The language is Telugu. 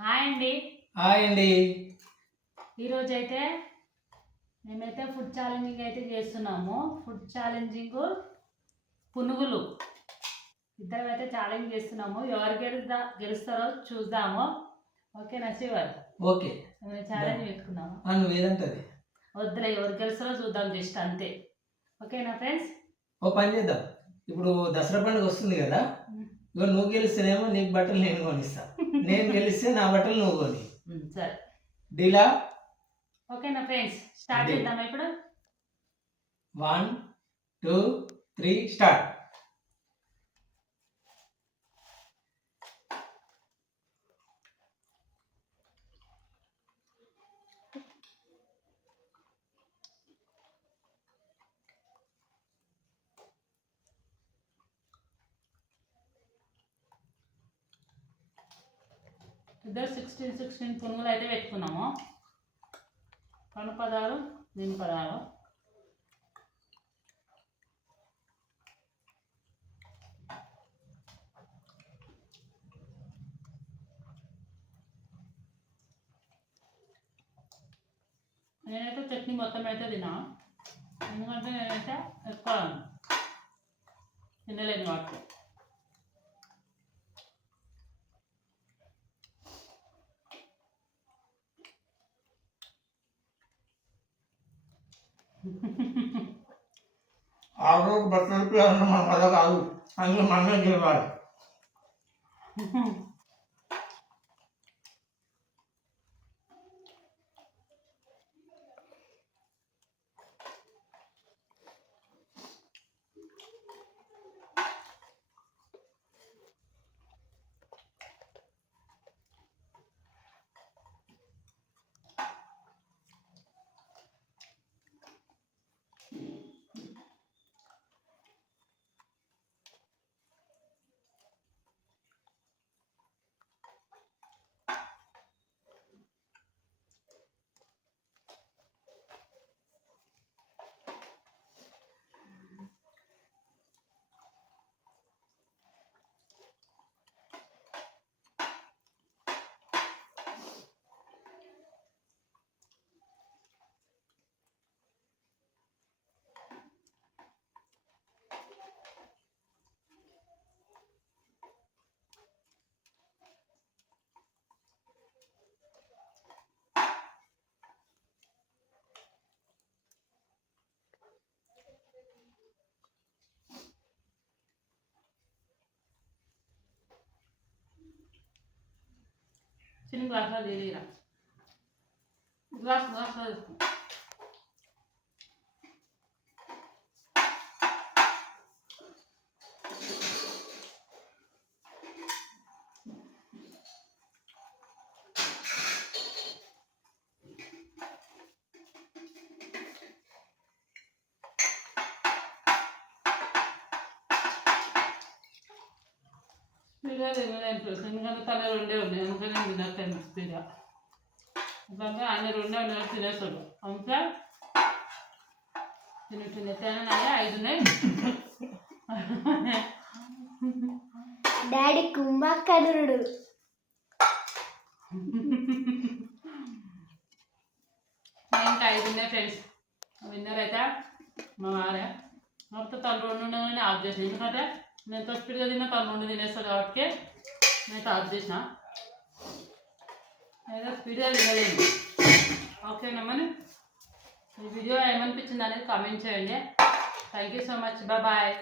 హాయ్ అండి. హాయ్ అండి. ఈరోజు అయితే మేమైతే ఫుడ్ ఛాలెంజింగ్ అయితే చేస్తున్నాము. ఫుడ్ ఛాలెంజింగ్ పునుగులు ఇద్దరం అయితే ఛాలెంజ్ చేస్తున్నాము. ఎవరు గెలుస్తారో చూద్దాము. ఓకేనా శివర్? ఓకే, ఛాలెంజ్ పెట్టుకున్నాము. నువ్వు ఏదంటది వద్దులే, ఎవరు గెలుస్తారో చూద్దాం, జస్ట్ అంతే. ఓకేనా ఫ్రెండ్స్? ఓ పని చేద్దాం. ఇప్పుడు దసరా పండుగ వస్తుంది కదా, ఇక నువ్వు గెలిస్తేనేమో నీకు బట్టలు నేను కొనిస్తా, నేను గెలిస్తే నా బట్టలు నువ్వు కొని. సరే, డీలా? ఓకేనా ఫ్రెండ్స్? స్టార్ట్ చేద్దామా ఇప్పుడు? 1 2 3 స్టార్ట్. ఇద్దరు 16 పునుగులు అయితే పెట్టుకున్నాము. కనుపదాలు నింపదాలు. నేనైతే చట్నీ మొత్తం అయితే తిన్నా, ఎందుకంటే నేనైతే ఎక్కువ తినలేను కాబట్టి. ఆరోగ్య బట్టలు మన వల్ల కాదు, అందులో మనమే గెలవాలి. చిన్న గ్లాసులో తీరా, గ్లాసులో తీసుకో. స్పీడ్గా తినలేని తెలుసు, ఎందుకంటే తన రెండే ఉన్నాయి, అందుకని నేను తినట్లేను స్పీడ్గా. ఎందుకంటే ఆయన రెండే ఉన్నాయి తినేస్తాడు, అందుకే తినేస్తాను. 5 ఉన్నాయి. డాడీ కుంభకర్ణుడు. ఇంకా 5 ఉన్నాయి ఫ్రెండ్స్. విన్నర్ అయితే మా వారే. మొత్తం తను 2 ఉండగానే ఆఫ్ చేసిన, ఎందుకంటే నేను ఎంత స్పీడ్గా తిన్నా తను 2 తినేస్తాడు కాబట్టి నేను ఆఫ్ చేసిన. అయితే స్పీడ్గా తినలేదు. ఓకేనమ్మని ఈ వీడియో ఏమనిపించింది అనేది కామెంట్ చేయండి. Thank you so much. Bye.